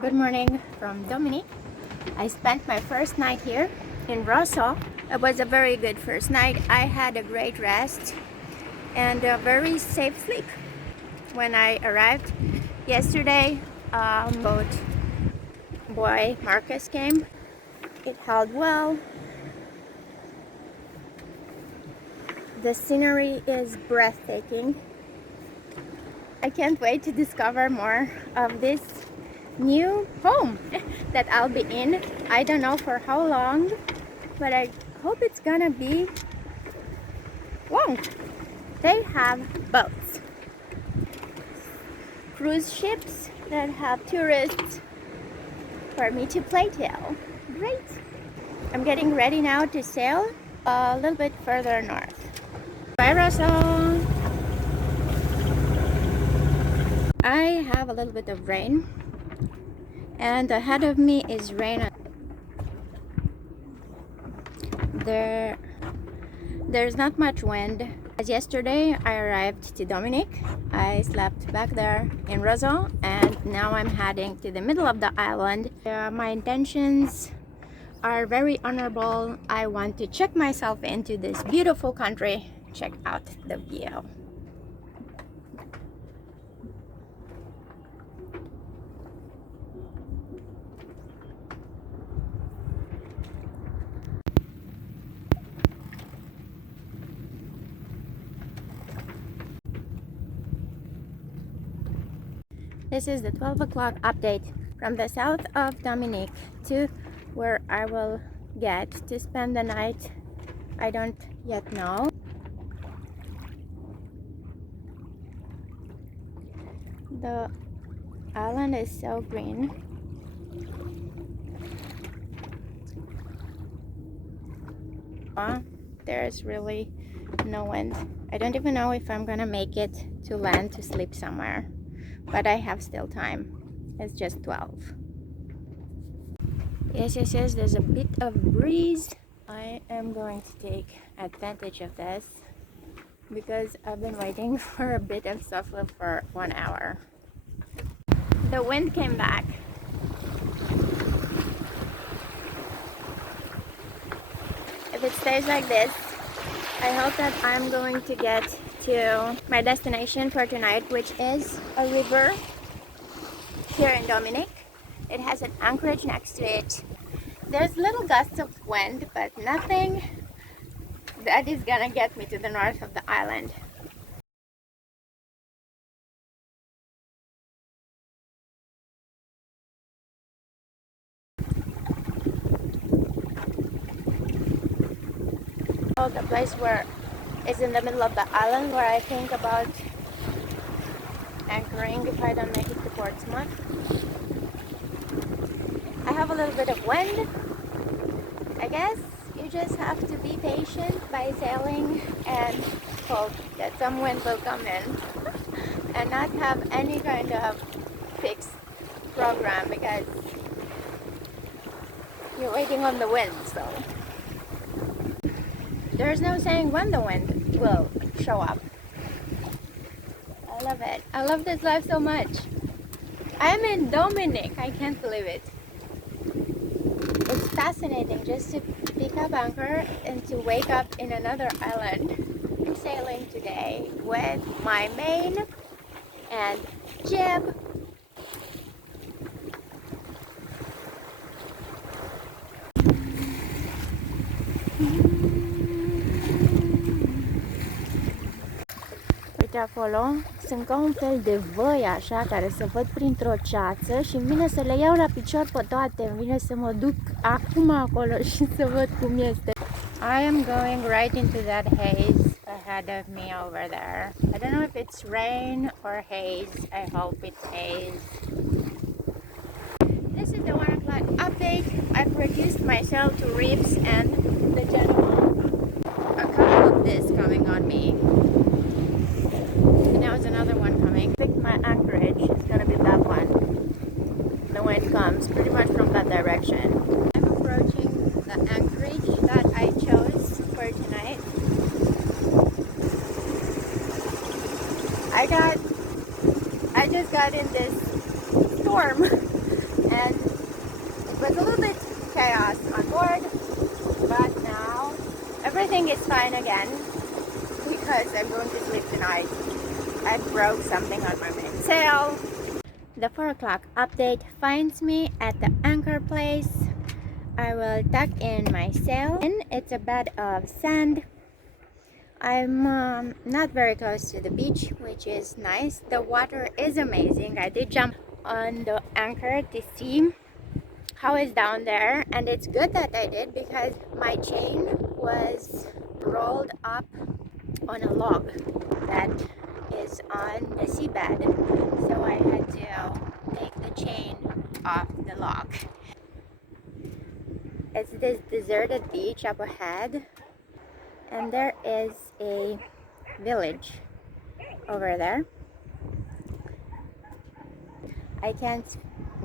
Good morning from Dominic. I spent my first night here in Roseau. It was a very good first night. I had a great rest and a very safe sleep when I arrived. Yesterday, boat boy Marcus came. It held well. The scenery is breathtaking. I can't wait to discover more of this new home that I'll be in. I don't know for how long, but I hope it's gonna be long. They have boats, cruise ships that have tourists for me to play tail. Great! I'm getting ready now to sail a little bit further north. Bye, Roseau! I have a little bit of rain, and ahead of me is rain. There's not much wind. As yesterday, I arrived to Dominic. I slept back there in Roseau, and now I'm heading to the middle of the island. My intentions are very honorable. I want to check myself into this beautiful country. Check out the view. This is the 12 o'clock update from the south of Dominic to where I will get to spend the night. I don't yet know. The island is so green. There's really no wind. I don't even know if I'm gonna make it to land to sleep somewhere, but I have still time. It's just 12. Yes, there's a bit of breeze. I am going to take advantage of this because I've been waiting for a bit of soft look for 1 hour. The wind came back. If it stays like this, I hope that I'm going to get to my destination for tonight, which is a river here in Dominic. It has an anchorage next to it. There's little gusts of wind, but nothing that is gonna get me to the north of the island. Oh, the place where is in the middle of the island where I think about anchoring if I don't make it to Portsmouth. I have a little bit of wind. I guess you just have to be patient by sailing and hope that some wind will come in and not have any kind of fixed program because you're waiting on the wind. So there's no saying when the wind will show up. I love it. I love this life so much. I'm in Dominic. I can't believe it. It's fascinating just to pick up anchor and to wake up in another island. I'm sailing today with my main and jib. Uite acolo, sunt ca un fel de văi așa care se văd printr-o ceață și îmi vine să le iau la picior pe toate, îmi vine să mă duc acum acolo și să văd cum este. I am going right into that haze ahead of me over there. I don't know if it's rain or haze. I hope it's haze. This is the 1 o'clock update. I produced myself to reefs and the general. A couple of this coming on me. Now it's another one coming. Picked my anchorage. It's gonna be that one. The wind comes pretty much from that direction. I'm approaching the anchorage that I chose for tonight. I just got in this storm fine again because I'm going to sleep tonight. I broke something on my mainsail. The 4 o'clock update finds me at the anchor place. I will tuck in my sail. It's a bed of sand. I'm not very close to the beach, which is nice. The water is amazing. I did jump on the anchor to see how it's down there, and it's good that I did because my chain was rolled up on a log that is on the seabed, so I had to take the chain off the log. It's this deserted beach up ahead, and there is a village over there. I can't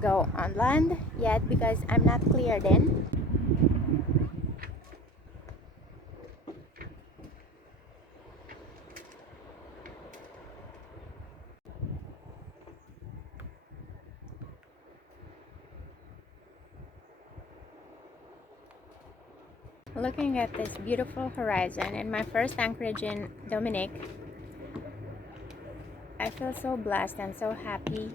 go on land yet because I'm not cleared in. Looking at this beautiful horizon in my first anchorage in Dominic, I feel so blessed and so happy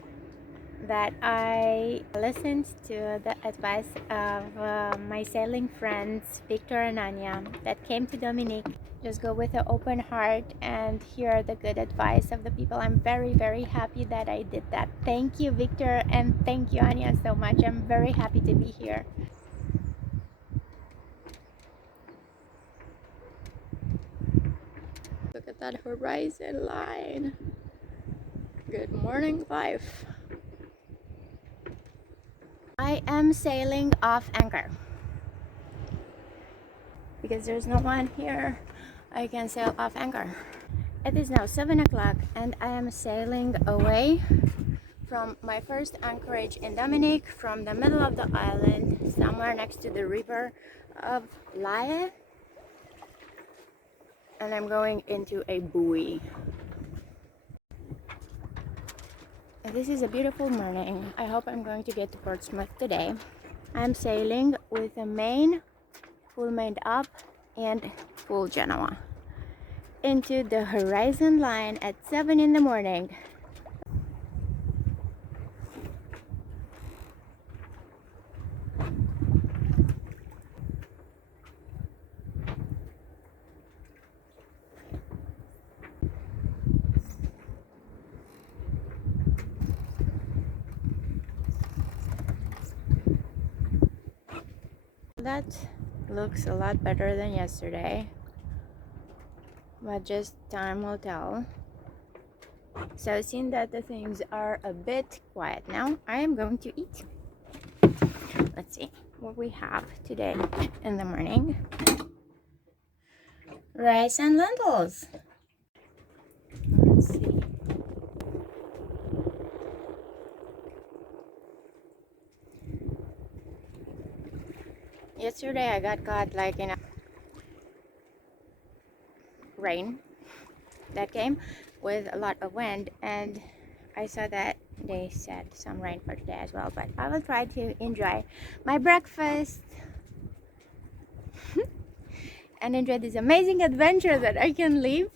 that I listened to the advice of my sailing friends Victor and Anya that came to Dominic. Just go with an open heart and hear the good advice of the people. I'm very, very happy that I did that. Thank you, Victor, and thank you, Anya, so much. I'm very happy to be here. Look at that horizon line. Good morning, life. I am sailing off anchor because there's no one here. I can sail off anchor. It is now 7 o'clock and I am sailing away from my first anchorage in Dominic, from the middle of the island, somewhere next to the river of Laie, and I'm going into a buoy. And this is a beautiful morning. I hope I'm going to get to Portsmouth today. I'm sailing with a main, full mained up, and full Genoa into the horizon line at 7 in the morning. That looks a lot better than yesterday, but just time will tell. So seeing that the things are a bit quiet now, I am going to eat. Let's see what we have today in the morning. Rice and lentils. Let's see. Yesterday I got caught like in a rain that came with a lot of wind, and I saw that they said some rain for today as well, but I will try to enjoy my breakfast and enjoy this amazing adventure that I can live.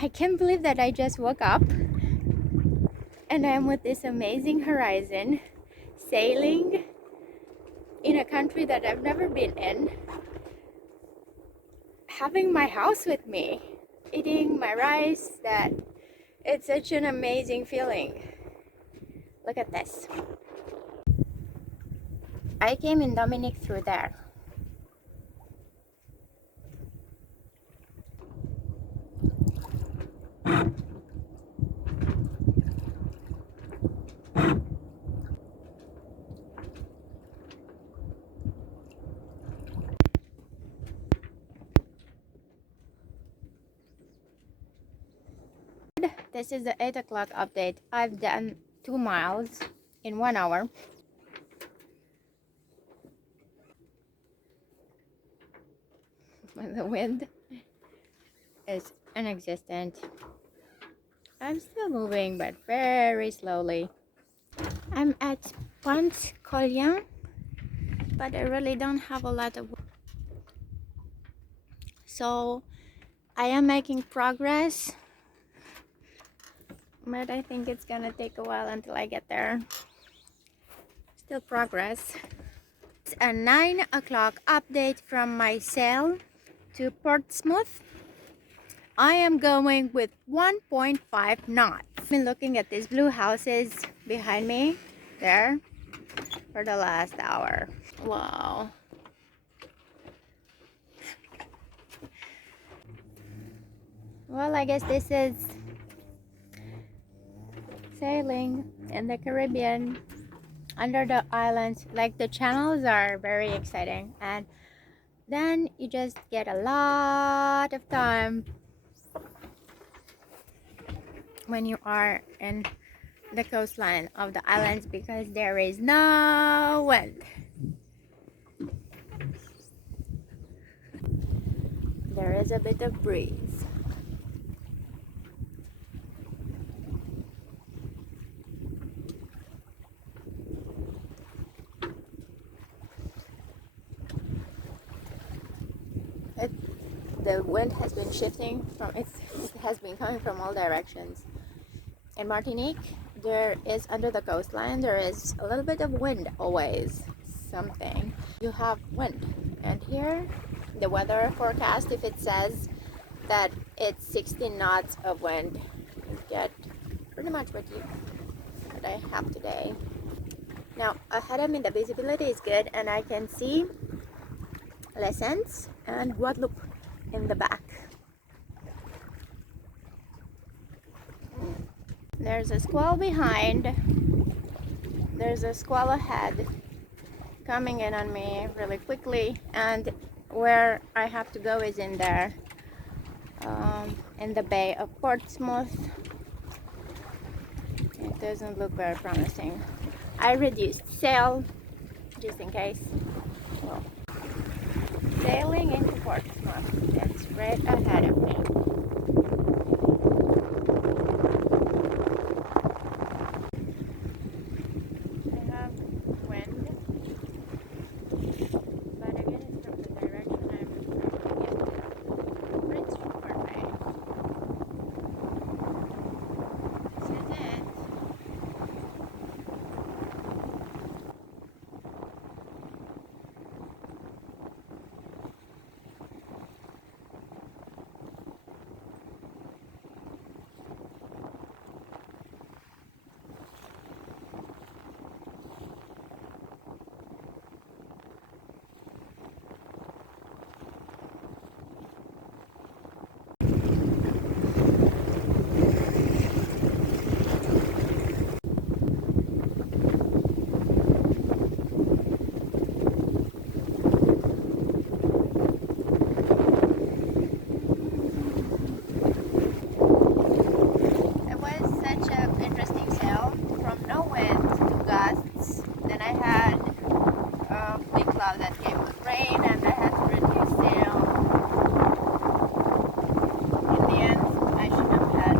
I can't believe that I just woke up and I'm with this amazing horizon, sailing in a country that I've never been in, having my house with me, eating my rice. That it's such an amazing feeling. Look at this. I came in Dominic through there. This is the 8 o'clock update. I've done 2 miles in 1 hour. The wind is inexistent. I'm still moving, but very slowly. I'm at Pont Collien, but I really don't have a lot of. So I am making progress, but I think it's gonna take a while until I get there. Still progress. It's a 9 o'clock update from my sail to Portsmouth. I am going with 1.5 knots. I've been looking at these blue houses behind me there for the last hour. Wow. Well, I guess this is sailing in the Caribbean under the islands. Like, the channels are very exciting, and then you just get a lot of time when you are in the coastline of the islands because there is no wind. There is a bit of breeze. The wind has been shifting from it has been coming from all directions. In Martinique, there is, under the coastline, there is a little bit of wind always. Something. You have wind. And here, the weather forecast, if it says that it's 16 knots of wind, you get pretty much what I have today. Now, ahead of me, the visibility is good, and I can see Lessons and Guadeloupe in the back. There's a squall behind. There's a squall ahead coming in on me really quickly, and where I have to go is in there, in the Bay of Portsmouth. It doesn't look very promising. I reduced sail just in case. Well, sailing into Portsmouth. It's right ahead of me. I have wind, but again it's from the direction I'm trying to get to. Prince Rupert Bay. This is it. That came with rain, and I had to reduce sail. In the end, I should have had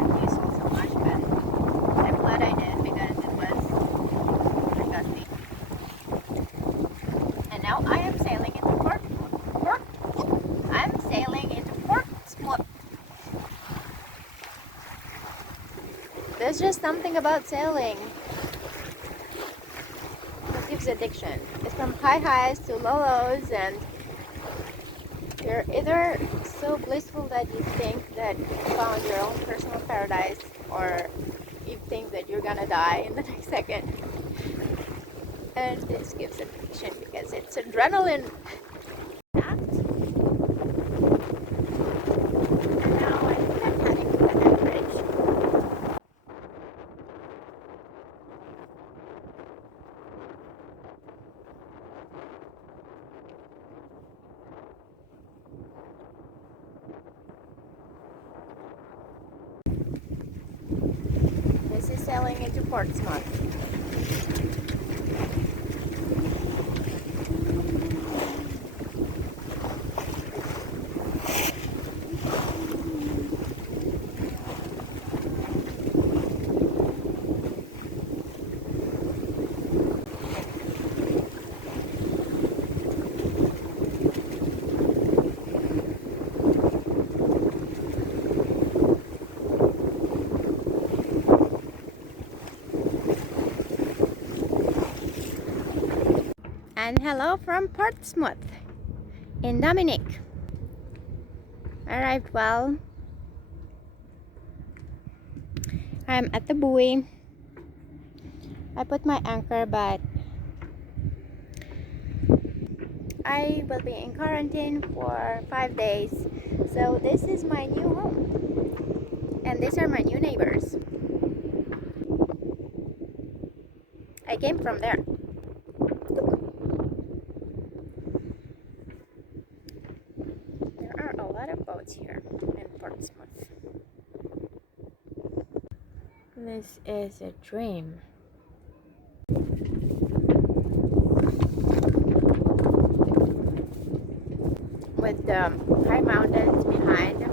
reduced so much, but I'm glad I did because it was really gusty. And now I am sailing into Portsmouth. There's just something about sailing that gives addiction. It's from high highs to low lows, and you're either so blissful that you think that you found your own personal paradise, or you think that you're gonna die in the next second. And this gives addiction because it's adrenaline packed. And now I think I'm heading to the anchorage. This is sailing into Portsmouth. and hello from Portsmouth in Dominic. Arrived well. I'm at the buoy. I put my anchor, but I will be in quarantine for 5 days. So this is my new home. And these are my new neighbors. I came from there. Look. There are a lot of boats here in Portsmouth. This is a dream. With the high mountains behind